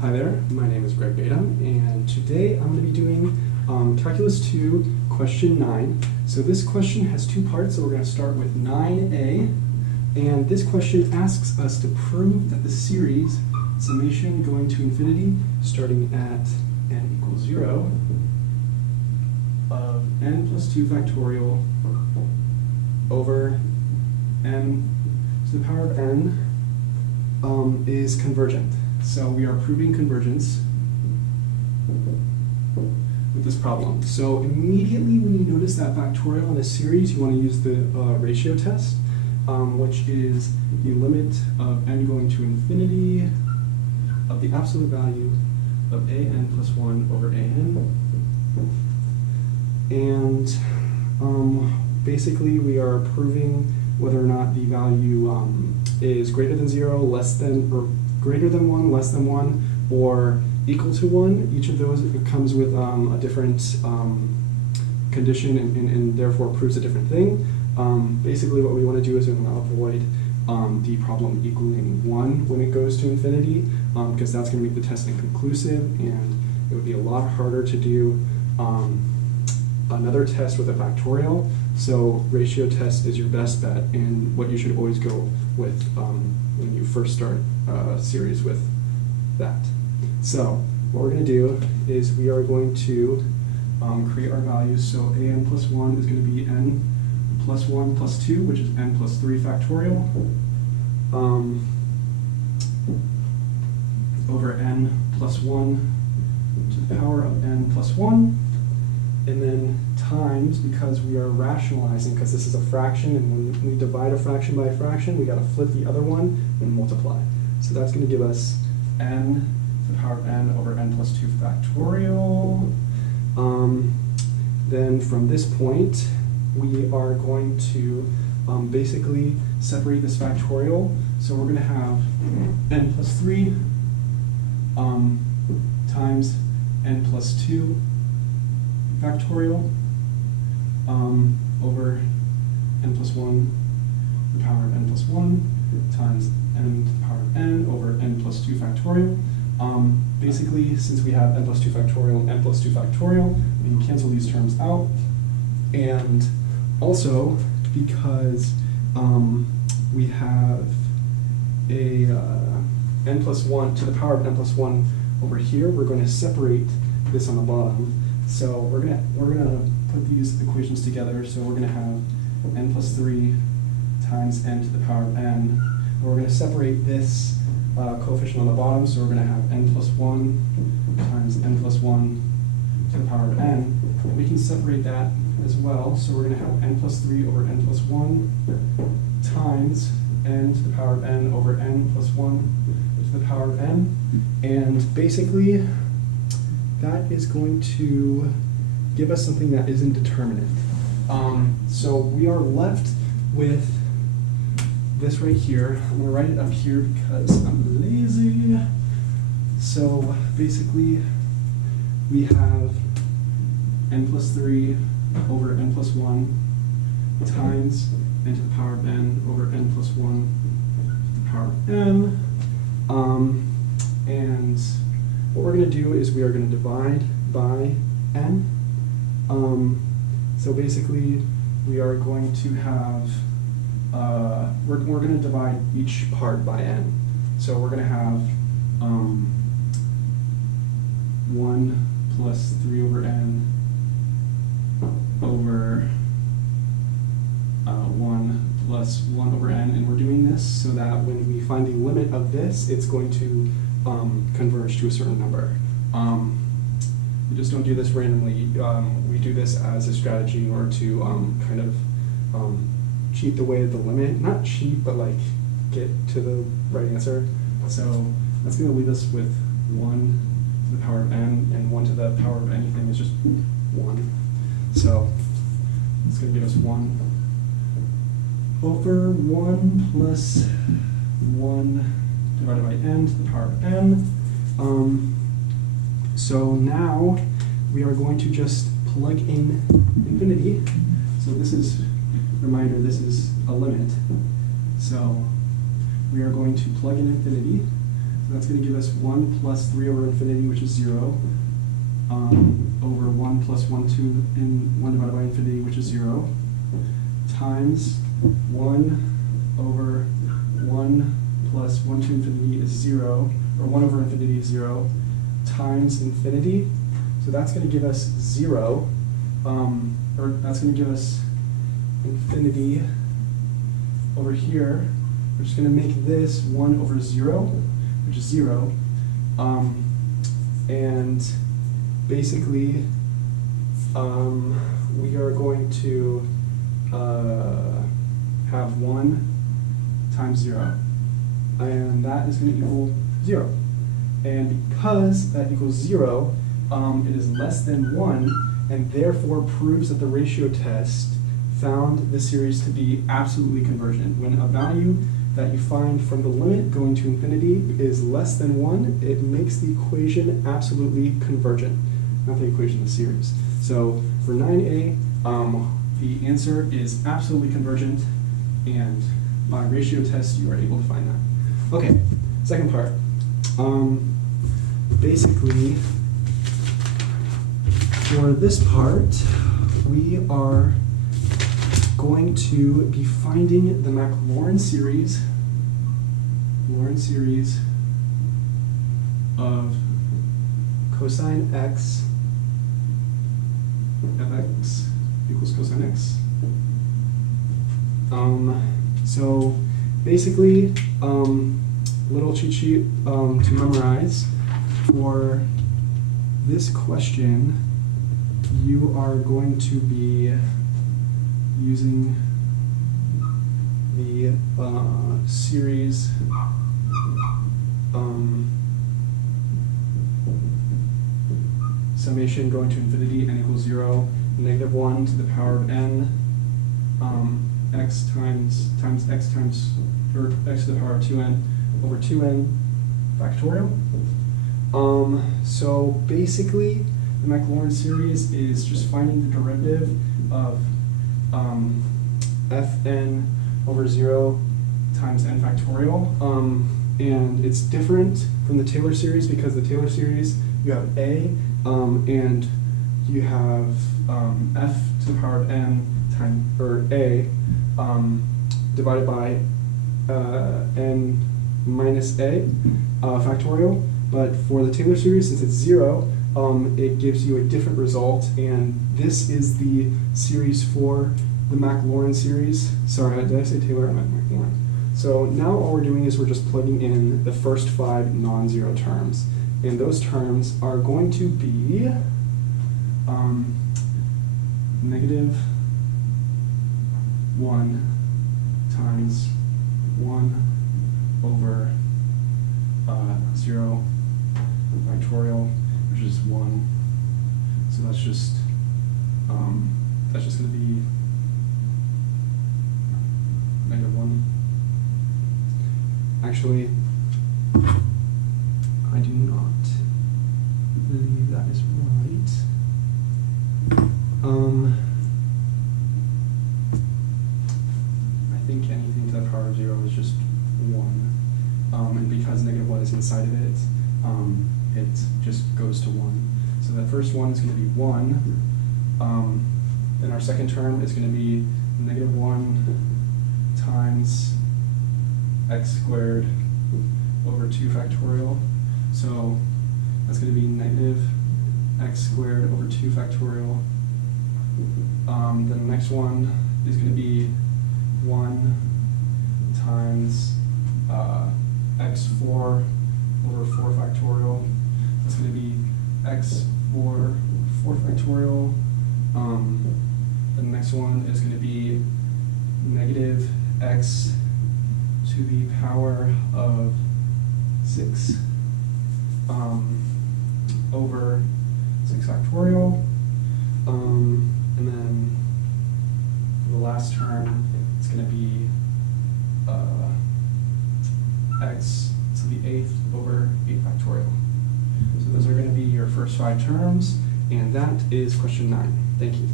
Hi there, my name is Greg Beta, and today I'm going to be doing Calculus 2, question 9. So this question has two parts, so we're going to start with 9a, and this question asks us to prove that the series summation going to infinity, starting at n equals 0, of n plus 2 factorial over n to the power of n is convergent. So we are proving convergence with this problem. So immediately when you notice that factorial in a series, you want to use the ratio test, which is the limit of n going to infinity of the absolute value of an plus 1 over an. And basically we are proving whether or not the value is greater than 0, less than, or greater than 1, less than 1, or equal to 1. Each of those comes with a different condition and therefore proves a different thing. Basically what we want to do is we want to avoid the problem equaling 1 when it goes to infinity, because that's going to make the test inconclusive, and it would be a lot harder to do another test with a factorial. So ratio test is your best bet, and what you should always go with when you first start a series with that. So what we're going to do is we are going to create our values. So an plus 1 is going to be n plus 1 plus 2, which is n plus 3 factorial, over n plus 1 to the power of n plus 1. And then times, because we are rationalizing, because this is a fraction, and when we divide a fraction by a fraction, we got to flip the other one and multiply. So that's going to give us n to the power of n over n plus 2 factorial. Then from this point, we are going to basically separate this factorial. So we're going to have n plus 3 times n plus 2 factorial over n plus 1 to the power of n plus 1 times n to the power of n over n plus 2 factorial. Basically, since we have n plus 2 factorial and n plus 2 factorial, we can cancel these terms out. And also, because we have a n plus 1 to the power of n plus 1 over here, we're going to separate this on the bottom. So we're gonna put these equations together. So we're gonna have n plus 3 times n to the power of n. And we're gonna separate this coefficient on the bottom. So we're gonna have n plus 1 times n plus 1 to the power of n. And we can separate that as well. So we're gonna have n plus 3 over n plus 1 times n to the power of n over n plus 1 to the power of n. And basically, that is going to give us something that isn't determinate. So we are left with this right here. I'm going to write it up here because I'm lazy. So basically, we have n plus 3 over n plus 1 times n to the power of n over n plus 1 to the power of n. And what we're going to do is we are going to divide by n. So basically, we are going to have, we're going to divide each part by n. So we're going to have 1 plus 3 over n over 1 plus 1 over n. And we're doing this so that when we find the limit of this, it's going to converge to a certain number. We just don't do this randomly. We do this as a strategy in order to kind of cheat the way of the limit. Not cheat, but like get to the right answer. So that's going to leave us with 1 to the power of n, and 1 to the power of anything is just 1. So it's going to give us 1 over 1 plus 1 divided by n to the power of n. So now we are going to just plug in infinity. So this is, reminder, this is a limit. So we are going to plug in infinity. that's going to give us 1 plus 3 over infinity, which is 0, over 1 plus 1, 2, and 1 divided by infinity, which is 0, times 1 over 1 plus 1 to infinity is 0, or 1 over infinity is 0, times infinity. So that's going to give us 0, or that's going to give us infinity over here. We're just going to make this 1 over 0, which is 0. And basically, we are going to have 1 times 0. And that is going to equal 0. And because that equals 0, it is less than 1, and therefore proves that the ratio test found the series to be absolutely convergent. When a value that you find from the limit going to infinity is less than 1, it makes the equation absolutely convergent, not the equation of the series. So for 9a, the answer is absolutely convergent, and by ratio test you are able to find that. Okay, second part. Basically, for this part, we are going to be finding the Maclaurin series of cosine x of x equals cosine x. So basically, little cheat sheet to memorize. For this question, you are going to be using the series summation going to infinity, n equals 0, negative 1 to the power of n, x times x times, or x to the power of 2n over 2n factorial. So basically, the Maclaurin series is just finding the derivative of fn over 0 times n factorial. And it's different from the Taylor series because the Taylor series, you have a, and you have f to the power of n times, or a, divided by n minus a factorial. But for the Taylor series, since it's 0, it gives you a different result, and this is the series for the Maclaurin series. Sorry, did I say Taylor? I meant Maclaurin. So now all we're doing is we're just plugging in the first 5 non-zero terms, and those terms are going to be negative 1 times 1 over 0 factorial, which is 1. So that's just going to be negative 1. Actually, I do not believe that is right. I think anything to the power of 0 is just 1. And because negative 1 is inside of it, it just goes to 1. So the first one is going to be 1. Then our second term is going to be negative 1 times x squared over 2 factorial. So that's going to be negative x squared over 2 factorial. Then the next one is going to be 1 times x4 over 4 factorial. That's going to be x4 4 factorial. The next one is going to be negative x to the power of 6 over 6 factorial. And then for the last term, it's going to be x to the 8th over 8 factorial. So those are going to be your first 5 terms, and that is question 9. Thank you.